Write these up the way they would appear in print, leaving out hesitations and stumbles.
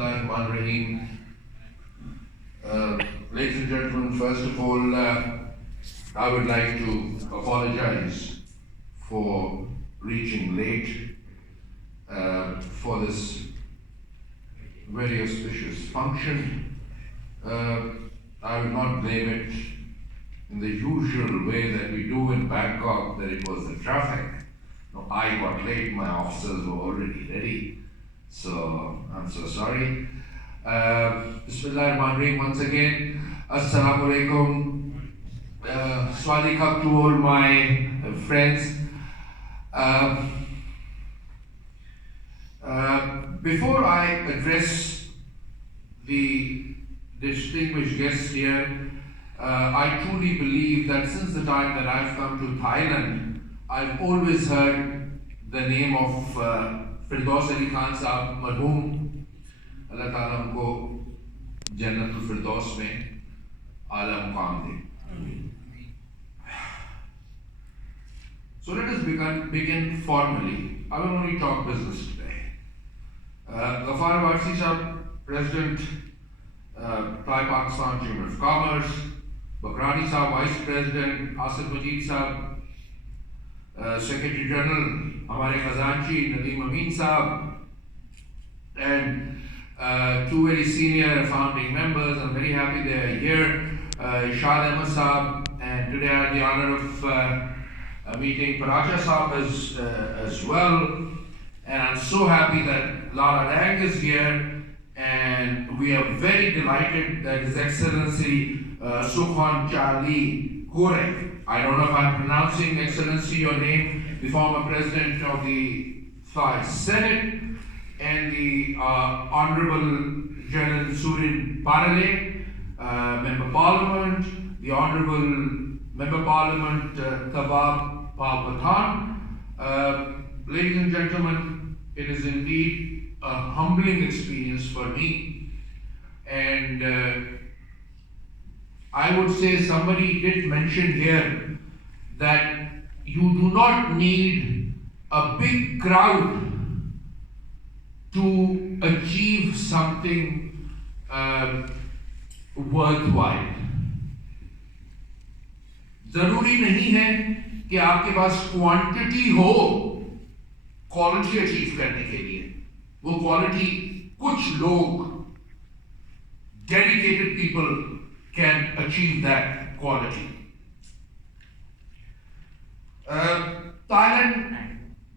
Bismillahirrahmanirrahim. Ladies and gentlemen, first of all, I would like to apologize for reaching late for this very auspicious function. I will not blame it in the usual way that we do in Bangkok, that it was the traffic. No, I got late, my officers were already ready, so I'm so sorry. Bismillahirrahmanirrahim once again. Assalamu alaikum. Swadikap to all my friends. Before I address the distinguished guests here, I truly believe that since the time that I've come to Thailand, I've always heard the name of Firdaus Ali Khan Sahab, marhum. Allah Ta'ala हमको जन्नतुल फिरदौस में आला मुकाम दे. So let us begin formally. I will only talk business today. Ghaffar Warsi Sahab, President, Thai Pakistan Chamber of Commerce, Bakrani Sahab, Vice President, Asif Majid Sahab, Secretary General, Hamare Khazanchi, Nadeem Amin Sahab, and two very senior founding members. I'm very happy they are here. Ishad Ahmed Sahab, and today I have the honor of meeting Paracha Sahab as well. And I'm so happy that Lala Dang is here, and we are very delighted that His Excellency Sukhon Charlie Korek, I don't know if I'm pronouncing, Excellency, your name, the former President of the Thai Senate, and the Honorable General Surin Parale, Member Parliament, the Honorable Member Parliament Tawab Pal-Pathan. Ladies and gentlemen, it is indeed a humbling experience for me, and I would say somebody did mention here that you do not need a big crowd to achieve something worthwhile. जरूरी नहीं है कि आपके पास quantity हो quality achieve करने के लिए. वो क्वालिटी कुछ लोग, dedicated people can achieve that quality. Thailand,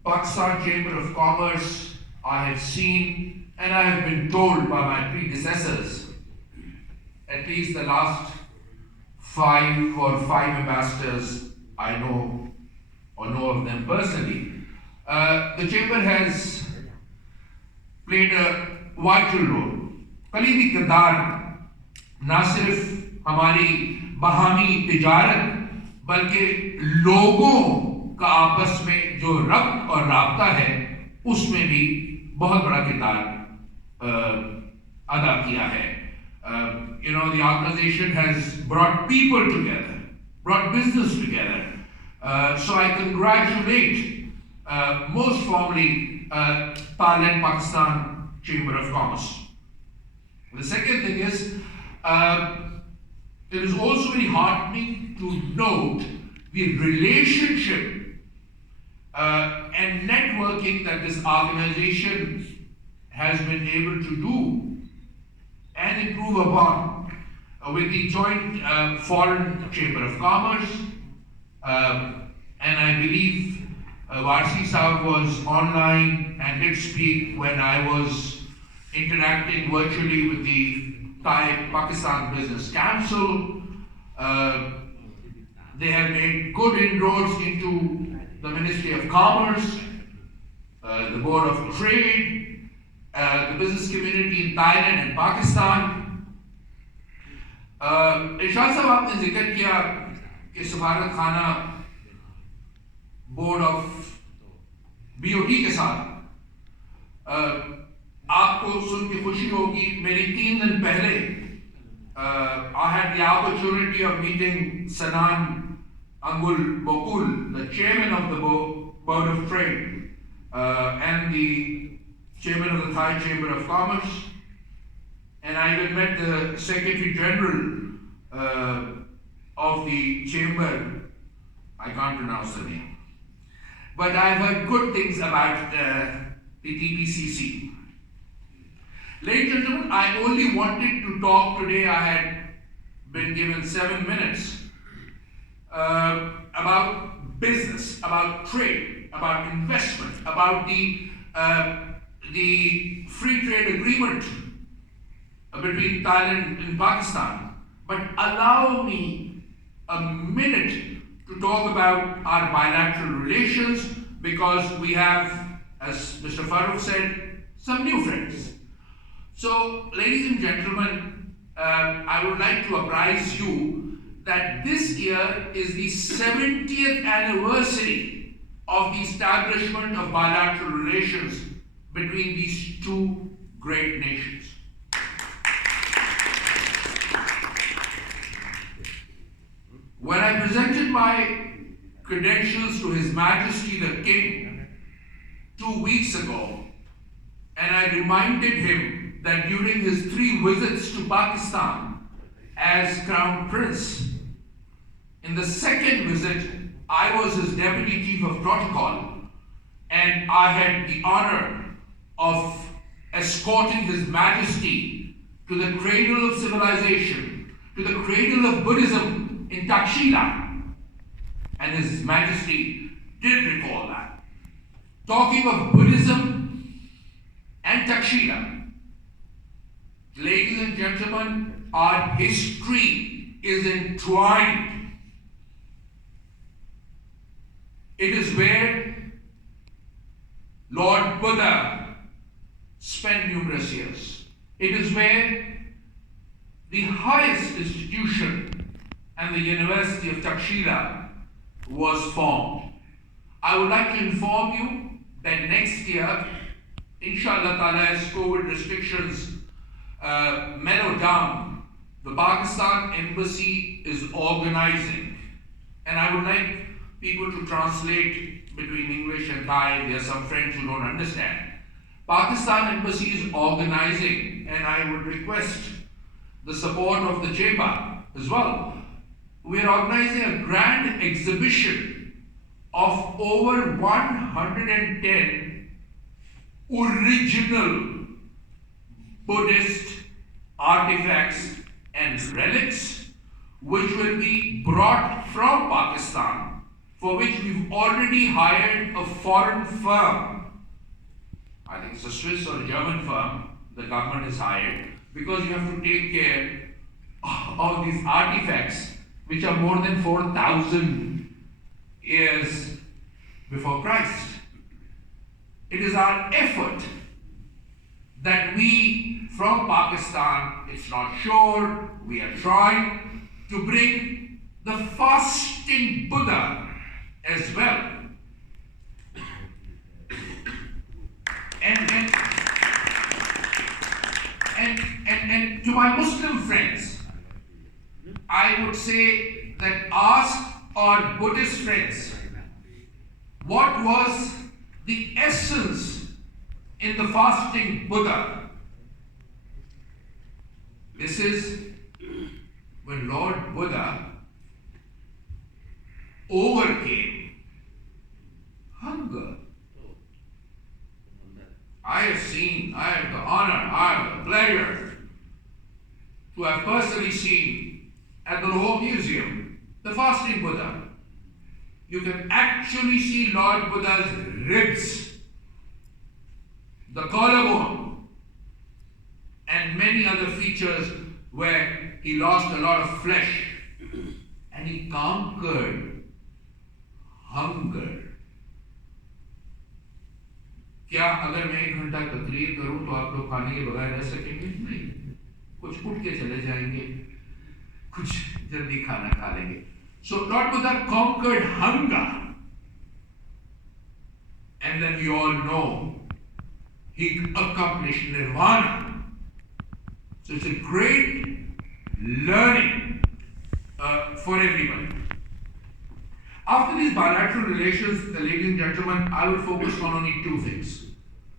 Pakistan Chamber of Commerce, I have seen and I have been told by my predecessors, at least the last 5 ambassadors I know or know of them personally. The Chamber has played a vital role. कलीदी किरदार ना सिर्फ हमारी बहामी तिजारत बल्कि लोगों का आपस में जो रब्त और राब्ता है उसमें भी बहुत बड़ा किरदार अदा किया है. The organization has brought people together, brought business together. So I congratulate most formally Thailand Pakistan Chamber of Commerce. The second thing is, it is also very heartening to note the relationship and networking that this organization has been able to do and improve upon with the joint Foreign Chamber of Commerce. And I believe Warsi Sahab was online and did speak when I was interacting virtually with the Thai Pakistan Business Council. They have made good inroads into the Ministry of Commerce, the Board of Trade, the business community in Thailand and Pakistan. Irshad Sahab, आपने जिक्र किया कि सफारत खाना board of BOT के साथ आपको सुन के खुशी होगी. मेरी 3 दिन पहले I had the opportunity of meeting Sanan Angul Bokul, the chairman of the Board of Trade and the chairman of the Thai Chamber of Commerce. and I even met the Secretary General of the Chamber. I can't pronounce the name. But I've heard good things about the TPCC. Ladies and gentlemen, I only wanted to talk today, I had been given 7 minutes, about business, about trade, about investment, about the free trade agreement between Thailand and Pakistan. But allow me a minute to talk about our bilateral relations, because we have, as Mr. Farooq said, some new friends. So, ladies and gentlemen, I would like to apprise you that this year is the 70th anniversary of the establishment of bilateral relations between these two great nations. When I presented my credentials to His Majesty the King 2 weeks ago, and I reminded him that during his 3 visits to Pakistan as Crown Prince, in the 2nd visit, I was his Deputy Chief of Protocol, and I had the honor of escorting His Majesty to the cradle of civilization, to the cradle of Buddhism in Takshila. And His Majesty did recall that. Talking of Buddhism and Takshila, ladies and gentlemen, our history is entwined. It is where Lord Buddha spent numerous years. It is where the highest institution and the University of Takshila was formed. I would like to inform you that next year, inshallah ta'ala, as COVID restrictions mellow down, the Pakistan Embassy is organizing, and I would like people to translate between English and Thai. There are some friends who don't understand. Pakistan Embassy is organizing, and I would request the support of the Chamber as well. We are organizing a grand exhibition of over 110 original Buddhist artifacts and relics, which will be brought from Pakistan, for which we've already hired a foreign firm. I think it's a Swiss or a German firm the government has hired, because you have to take care of these artifacts, which are more than 4,000 years before Christ. It is our effort that we, from Pakistan, it's not sure, we are trying to bring the fasting Buddha as well. And to my Muslim friends, I would say that ask our Buddhist friends, what was the essence in the fasting Buddha? This is when Lord Buddha overcame hunger. I have the honor, I have the pleasure to have personally seen at the Lahore Museum the fasting Buddha. You can actually see Lord Buddha's ribs, the collarbone, and many other features where he lost a lot of flesh and he conquered hunger. क्या अगर मैं 1 घंटा तकरीर करूं तो आप लोग खाने के बगैर रह सकेंगे? नहीं, कुछ उठ के चले जाएंगे, कुछ जल्दी खाना खा लेंगे. So Lord Buddha conquered hunger, and then we all know he accomplished nirvana. So it's a great learning for everybody. After these bilateral relations, ladies and gentlemen, I will focus on only 2 things: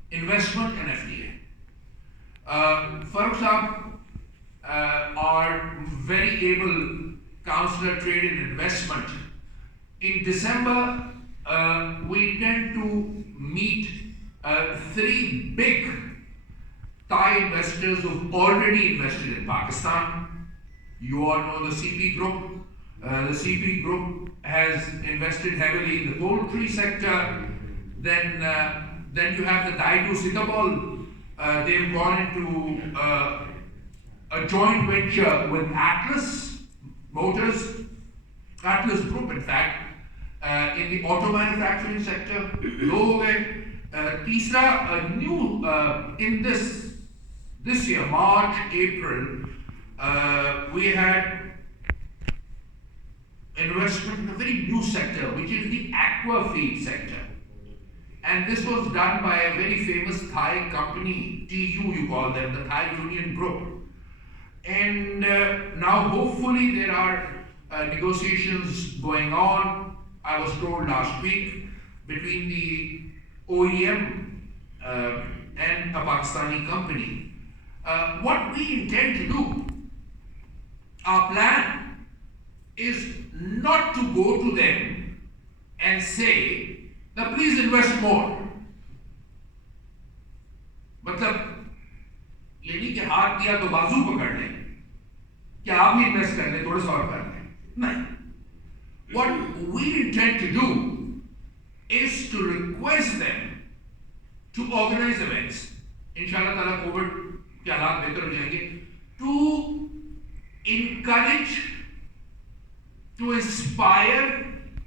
investment and FTA. Farooq Saab, our very able Counselor Trade and Investment. In December, we intend to meet three big Thai investors who've already invested in Pakistan. You all know the CP Group. The CP Group has invested heavily in the poultry sector. Then you have the Daidu Sitapol. They've gone into a joint venture with Atlas Motors, Atlas Group, in fact, in the auto manufacturing sector. दो हो गए. तीसरा new in this year, March, April, we had investment in a very new sector, which is the aqua feed sector. And this was done by a very famous Thai company, TU you call them, the Thai Union Group. And now hopefully there are negotiations going on, I was told last week, between the OEM and a Pakistani company. What we intend to do, our plan is not to go to them and say, now please invest more. मतलब ये नहीं कि हाथ दिया तो बाजू पकड़ लें, कि आप भी इन्वेस्ट कर लें, थोड़ा सा और कर लें. नहीं. What we intend to do is to request them to organize events. Inshallah Ta'ala COVID के हालात बेहतर हो जाएंगे. To encourage, to inspire